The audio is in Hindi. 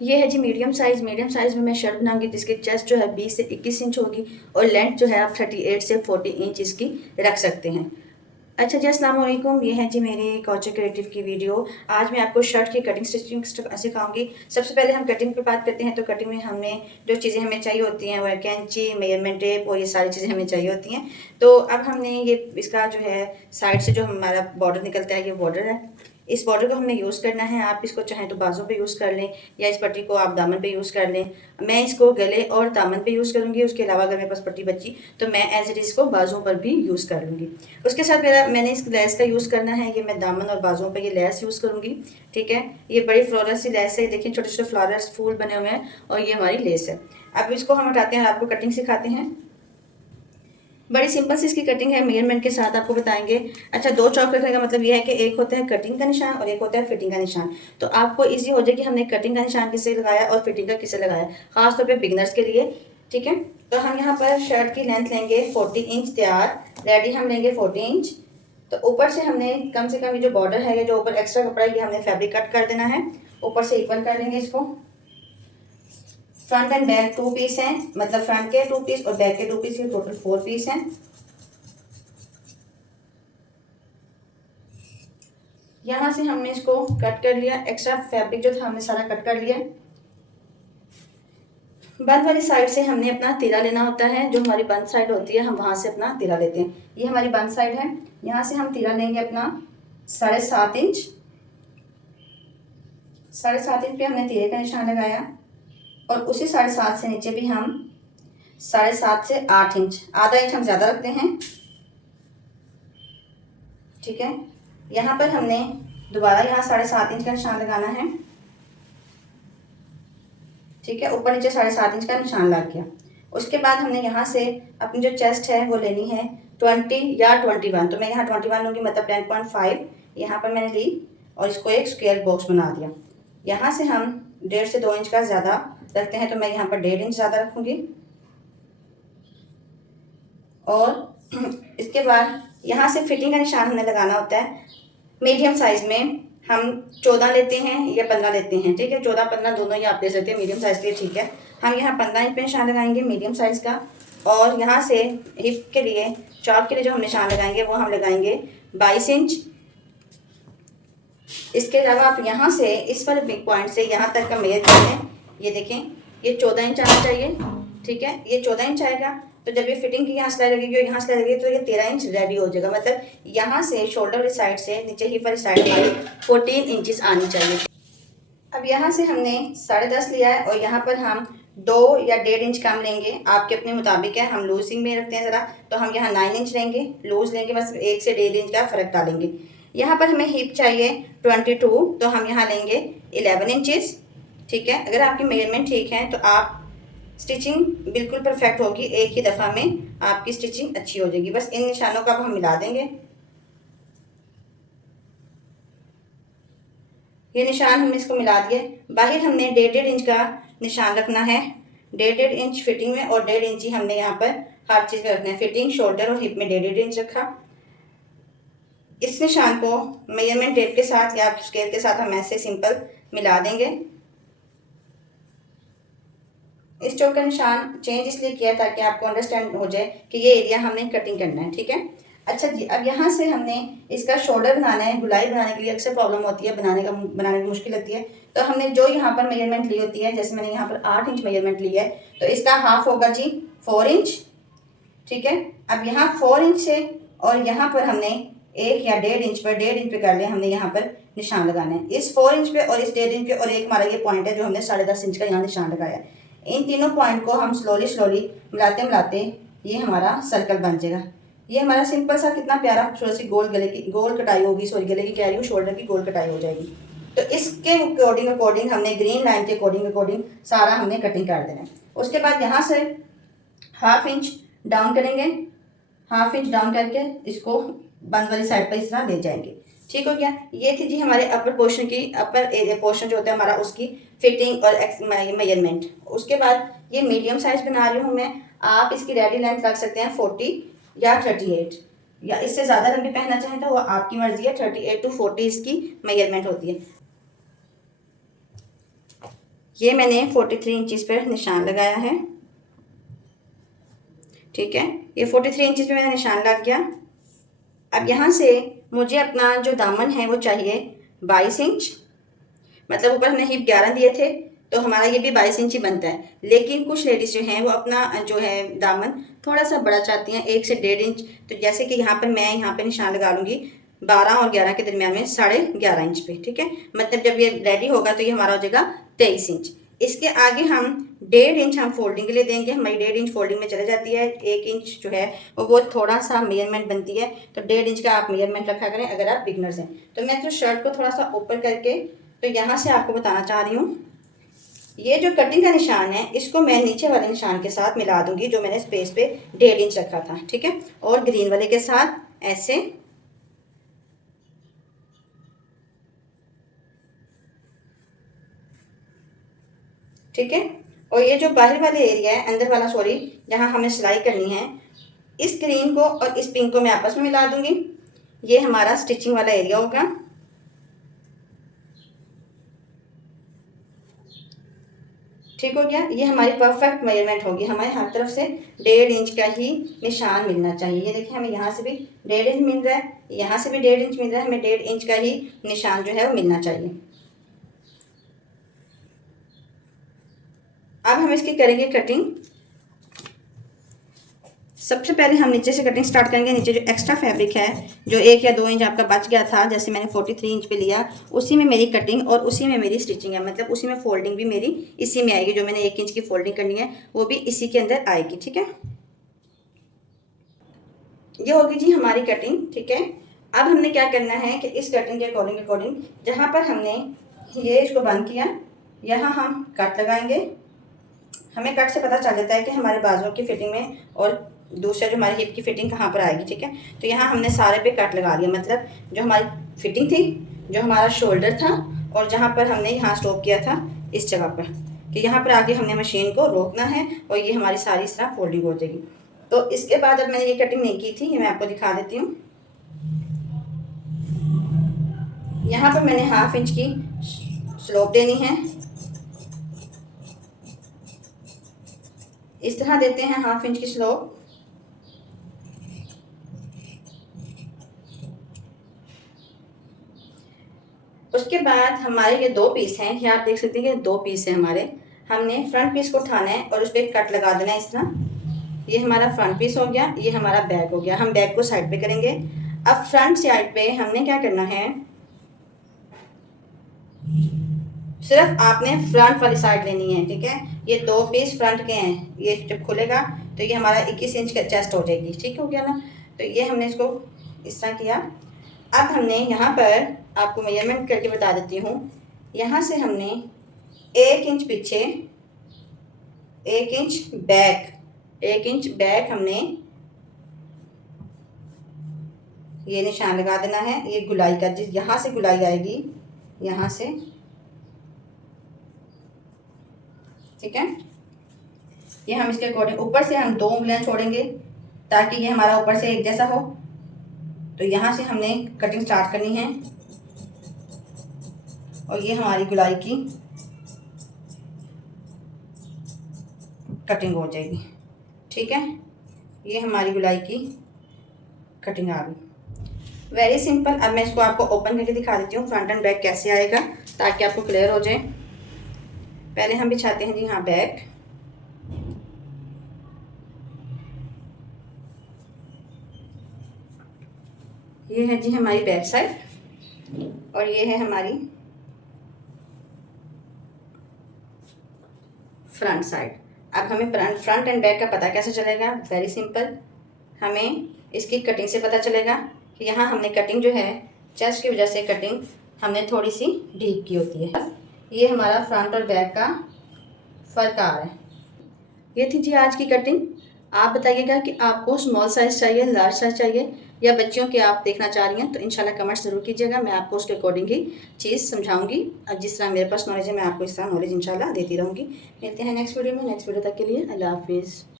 ये है जी मीडियम साइज़ में मैं शर्ट बनाऊंगी जिसकी चेस्ट जो है 20 से 21 इंच होगी और लेंथ जो है आप 38 से 40 इंच इसकी रख सकते हैं। अच्छा जी, अस्सलाम वालेकुम। ये है जी मेरे कॉचर क्रिएटिव की वीडियो। आज मैं आपको शर्ट की कटिंग स्टिचिंग सिखाऊंगी। सबसे पहले हम कटिंग पे बात करते हैं। तो कटिंग में हमें जो चीज़ें हमें चाहिए होती हैं वो है कैंची, मेजरमेंट टेप और ये सारी चीज़ें हमें चाहिए होती हैं। तो अब हमने ये इसका जो है साइड से जो हमारा बॉर्डर निकलता है ये बॉर्डर है। इस बॉर्डर को हमने यूज़ करना है। आप इसको चाहें तो बाजू पे यूज़ कर लें या इस पट्टी को आप दामन पे यूज़ कर लें। मैं इसको गले और दामन पे यूज़ करूँगी। उसके अलावा अगर मेरे पास पट्टी बची तो मैं एज इट इज़ को बाजुओं पर भी यूज़ कर लूँगी। उसके साथ मैंने इस लेस का यूज़ करना है। ये मैं दामन और बाजुओं पे ये लेस यूज़ करूँगी। ठीक है, ये बड़ी फ्लोरल सी लेस है। देखिए छोटे छोटे फ्लावर्स फूल बने हुए हैं और ये हमारी लेस है। अब इसको हम हटाते हैं और आपको कटिंग सिखाते हैं। बड़ी सिंपल सी इसकी कटिंग है, मेजरमेंट के साथ आपको बताएंगे। अच्छा, दो चौक रखने का मतलब यह है कि एक होता है कटिंग का निशान और एक होता है फिटिंग का निशान। तो आपको इजी हो जाए कि हमने कटिंग का निशान किससे लगाया और फिटिंग का किससे लगाया, खासतौर पे बिगनर्स के लिए। ठीक है, तो हम यहाँ पर शर्ट की लेंथ लेंगे 40 इंच तैयार, रेडी हम लेंगे 40 इंच। तो ऊपर से हमने कम से कम ये जो बॉर्डर है, ये जो ऊपर एक्स्ट्रा कपड़ा है, ये हमने फैब्रिक कट कर देना है। ऊपर से इक्वल कर लेंगे इसको। फ्रंट एंड बैक 2 पीस हैं, मतलब फ्रंट के 2 पीस और बैक के 2 पीस, ये टोटल 4 पीस हैं। यहाँ से हमने इसको कट कर लिया, एक्स्ट्रा फैब्रिक जो था हमने सारा कट कर लिया। बंद वाली साइड से हमने अपना तीरा लेना होता है। जो हमारी बंद साइड होती है हम वहाँ से अपना तीरा लेते हैं। ये हमारी बंद साइड है। यहाँ से हम तीरा लेंगे अपना 7.5 इंच। 7.5 इंच पे हमने तीरे का निशान लगाया और उसी 7.5 से नीचे भी हम 7.5 से 8 इंच, आधा इंच हम ज़्यादा रखते हैं। ठीक है, यहाँ पर हमने दोबारा यहाँ 7.5 इंच का निशान लगाना है। ठीक है, ऊपर नीचे 7.5 इंच का निशान लग गया। उसके बाद हमने यहाँ से अपनी जो चेस्ट है वो लेनी है 20 या 21। तो मैं यहाँ 21 लूँगी, मतलब 10.5 यहाँ पर मैंने ली और इसको एक स्क्वायर बॉक्स बना दिया। यहाँ से हम 1.5 से 2 इंच का ज़्यादा रखते हैं, तो मैं यहाँ पर 1.5 इंच ज़्यादा रखूँगी। और इसके बाद यहाँ से फिटिंग का निशान हमें लगाना होता है। मीडियम साइज़ में हम 14 लेते हैं या 15 लेते हैं। ठीक है, 14-15 दोनों ही आप दे सकते हैं, मीडियम साइज़ के लिए ठीक है। हम यहाँ 15 इंच पे निशान लगाएंगे मीडियम साइज़ का। और यहाँ से हिप के लिए, चॉप के लिए जो हम निशान लगाएंगे वो हम लगाएंगे 22 इंच। इसके अलावा आप यहाँ से इस वाले बिग पॉइंट से यहाँ तक का मेजर करें। ये देखें, ये 14 इंच आना चाहिए। ठीक है, ये 14 इंच आएगा। तो जब ये फिटिंग की यहाँ सिलाई लगेगी और यहाँ सिलाई लगेगी तो ये 13 इंच रेडी हो जाएगा। मतलब यहाँ से शोल्डर वाली साइड से नीचे हिप वाली साइड हमारी 14 इंचेस आनी चाहिए। अब यहाँ से हमने 10.5 लिया है और यहाँ पर हम 2 या 1.5 इंच कम लेंगे, आपके अपने मुताबिक है। हम लूजिंग में रखते हैं ज़रा, तो हम यहाँ 9 इंच लेंगे, लूज लेंगे, बस 1 से 1.5 इंच का फ़र्क डालेंगे। यहाँ पर हमें हिप चाहिए 22, तो हम यहाँ लेंगे 11 इंचेस। ठीक है, अगर आपकी मेजरमेंट ठीक है तो आप स्टिचिंग बिल्कुल परफेक्ट होगी, एक ही दफ़ा में आपकी स्टिचिंग अच्छी हो जाएगी। बस इन निशानों को अब हम मिला देंगे। ये निशान हमने इसको मिला दिए। बाहर हमने 1.5 इंच का निशान रखना है, 1.5 इंच फिटिंग में और 1.5 इंच ही हमने यहाँ पर हर चीज़ में रखना है। फिटिंग, शोल्डर और हिप में 1.5 इंच रखा। इस निशान को मेजरमेंट टेप के साथ या स्केल के साथ हम ऐसे सिंपल मिला देंगे। इस चौक का निशान चेंज इसलिए किया ताकि आपको अंडरस्टैंड हो जाए कि ये एरिया हमने कटिंग करना है। ठीक है, अच्छा जी, अब यहाँ से हमने इसका शोल्डर बनाना है। गुलाई बनाने के लिए अक्सर प्रॉब्लम होती है, बनाने में मुश्किल लगती है। तो हमने जो यहाँ पर मेजरमेंट ली होती है, जैसे मैंने यहाँ पर 8 इंच मेजरमेंट ली है, तो इसका हाफ होगा जी 4 इंच। ठीक है, अब यहाँ 4 इंच से और यहाँ पर हमने 1 या 1.5 इंच पर, 1.5 इंच पे कर लिया हमने यहाँ पर निशान लगाना है। इस 4 इंच पे और इस 1.5 इंच पे और एक हमारा ये पॉइंट है जो हमने 10.5 इंच का यहाँ निशान लगाया है। इन तीनों पॉइंट को हम स्लोली मिलाते मिलाते ये हमारा सर्कल बन जाएगा। ये हमारा सिंपल सा कितना प्यारा खूबसूरत सी गोल कटाई होगी, सॉरी गले की कह रही हूँ, शोल्डर की गोल कटाई हो जाएगी। तो इसके अकॉर्डिंग हमने ग्रीन लाइन के अकॉर्डिंग सारा हमने कटिंग कर देना है। उसके बाद यहाँ से हाफ इंच डाउन करेंगे, हाफ इंच डाउन करके इसको बंद वाली साइड पर इस तरह ले जाएंगे। ठीक हो गया। ये थी जी हमारे अपर पोर्शन की, अपर एरिया पोर्शन जो होता है हमारा, उसकी फिटिंग और मेजरमेंट। उसके बाद ये मीडियम साइज बना रही हूँ मैं। आप इसकी रेडी लेंथ रख सकते हैं 40 या 38, या इससे ज़्यादा लंबी पहनना चाहें तो वो आपकी मर्जी है। 38 to 40 इसकी मेजरमेंट होती है। ये मैंने 43 इंचज़ पर निशान लगाया है। ठीक है, ये 43 इंचज़ पे मैंने निशान लग गया। अब यहाँ से मुझे अपना जो दामन है वो चाहिए 22 इंच। मतलब ऊपर हमने हिप 11 दिए थे, तो हमारा ये भी 22 इंच ही बनता है। लेकिन कुछ लेडीज़ जो हैं वो अपना जो है दामन थोड़ा सा बड़ा चाहती हैं, 1 से 1.5 इंच। तो जैसे कि यहाँ पर मैं यहाँ पे निशान लगा लूँगी 12 और 11 के दरमियान में 11.5 इंच पे। ठीक है, मतलब जब ये रेडी होगा तो ये हमारा हो जाएगा 23 इंच। इसके आगे हम 1.5 इंच हम फोल्डिंग के लिए देंगे। हमारी 1.5 इंच फोल्डिंग में चले जाती है। 1 इंच जो है वो थोड़ा सा मेजरमेंट बनती है, तो 1.5 इंच का आप मेजरमेंट रखा करें अगर आप बिगनर्स हैं। तो मैं तो शर्ट को थोड़ा सा ऊपर करके तो यहाँ से आपको बताना चाह रही हूँ, ये जो कटिंग का निशान है इसको मैं नीचे वाले निशान के साथ मिला दूंगी जो मैंने स्पेस पे 1.5 इंच रखा था। ठीक है, और ग्रीन वाले के साथ ऐसे ठीक है। और ये जो बाहर वाले एरिया है, अंदर वाला सॉरी, जहाँ हमें सिलाई करनी है, इस ग्रीन को और इस पिंक को मैं आपस में मिला दूंगी। ये हमारा स्टिचिंग वाला एरिया होगा। ठीक हो गया, ये हमारी परफेक्ट मेजरमेंट होगी। हमें हर तरफ से 1.5 इंच का ही निशान मिलना चाहिए। ये देखिए, हमें यहाँ से भी 1.5 इंच मिल रहा है, यहाँ से भी 1.5 इंच मिल रहा है। हमें 1.5 इंच का ही निशान जो है वो मिलना चाहिए। अब हम इसकी करेंगे कटिंग। सबसे पहले हम नीचे से कटिंग स्टार्ट करेंगे। नीचे जो एक्स्ट्रा फैब्रिक है, जो 1 या 2 इंच आपका बच गया था, जैसे मैंने 43 इंच पे लिया, उसी में मेरी कटिंग और उसी में मेरी स्टिचिंग है। मतलब उसी में फोल्डिंग भी मेरी इसी में आएगी। जो मैंने 1 इंच की फोल्डिंग करनी है वो भी इसी के अंदर आएगी। ठीक है, ये होगी जी हमारी कटिंग। ठीक है, अब हमने क्या करना है कि इस कटिंग के अकॉर्डिंग जहाँ पर हमने ये इसको बंद किया, यहाँ हम कट लगाएंगे। हमें कट से पता चल जाता है कि हमारे बाजुओं की फिटिंग में और दूसरा जो हमारी हिप की फिटिंग कहाँ पर आएगी। ठीक है, तो यहाँ हमने सारे पे कट लगा लिया। मतलब जो हमारी फिटिंग थी, जो हमारा शोल्डर था, और जहाँ पर हमने यहाँ स्टॉप किया था इस जगह पर, कि यहाँ पर आगे हमने मशीन को रोकना है और ये हमारी सारी इस तरह फोल्डिंग हो जाएगी। तो इसके बाद अब मैंने ये कटिंग नहीं की थी, ये मैं आपको दिखा देती हूँ। यहाँ पर मैंने 1/2 इंच की स्लोप देनी है। इस तरह देते हैं 1/2 इंच की स्लोप। उसके बाद हमारे ये 2 पीस हैं, ये आप देख सकते हैं कि 2 पीस हैं हमारे। हमने फ्रंट पीस को उठाना है और उस पर कट लगा देना है इस तरह। ये हमारा फ्रंट पीस हो गया, ये हमारा बैक हो गया। हम बैक को साइड पे करेंगे। अब फ्रंट साइड पे हमने क्या करना है, सिर्फ आपने फ्रंट वाली साइड लेनी है। ठीक है, ये 2 पीस फ्रंट के हैं। ये जब खुलेगा तो ये हमारा 21 इंच का चेस्ट हो जाएगी। ठीक हो गया ना, तो ये हमने इसको इस तरह किया। अब हमने यहाँ पर आपको मेजरमेंट करके बता देती हूँ। यहाँ से हमने 1 इंच पीछे, 1 इंच बैक, 1 इंच बैक हमने ये निशान लगा देना है। ये गुलाई का, जिस यहाँ से गुलाई आएगी, यहाँ से। ठीक है, ये हम इसके अकॉर्डिंग ऊपर से हम 2 उंगलियां छोड़ेंगे ताकि ये हमारा ऊपर से एक जैसा हो। तो यहाँ से हमने कटिंग स्टार्ट करनी है और ये हमारी गुलाई की कटिंग हो जाएगी। ठीक है, ये हमारी गुलाई की कटिंग आ गई। Very simple. अब मैं इसको आपको ओपन करके दिखा देती हूँ फ्रंट एंड बैक कैसे आएगा, ताकि आपको क्लियर हो जाए। पहले हम बिछाते हैं जी हाँ बैक। ये है जी हमारी बैक साइड और ये है हमारी फ्रंट साइड। अब हमें फ्रंट एंड बैक का पता कैसे चलेगा? Very simple. हमें इसकी कटिंग से पता चलेगा कि यहाँ हमने कटिंग जो है चेस्ट की वजह से कटिंग हमने थोड़ी सी डीप की होती है। ये हमारा फ्रंट और बैक का फ़र्क आ रहा है। ये थी जी आज की कटिंग। आप बताइएगा कि आपको स्मॉल साइज़ चाहिए, लार्ज साइज़ चाहिए, या बच्चियों के आप देखना चाह रही हैं, तो इंशाल्लाह कमेंट्स ज़रूर कीजिएगा। मैं आपको उसके अकॉर्डिंग ही चीज़ समझाऊंगी। अब जिस तरह मेरे पास नॉलेज है मैं आपको इस तरह नॉलेज इंशाल्लाह देती रहूँगी। मिलते हैं नेक्स्ट वीडियो में। नेक्स्ट वीडियो तक के लिए अल्लाह हाफिज़।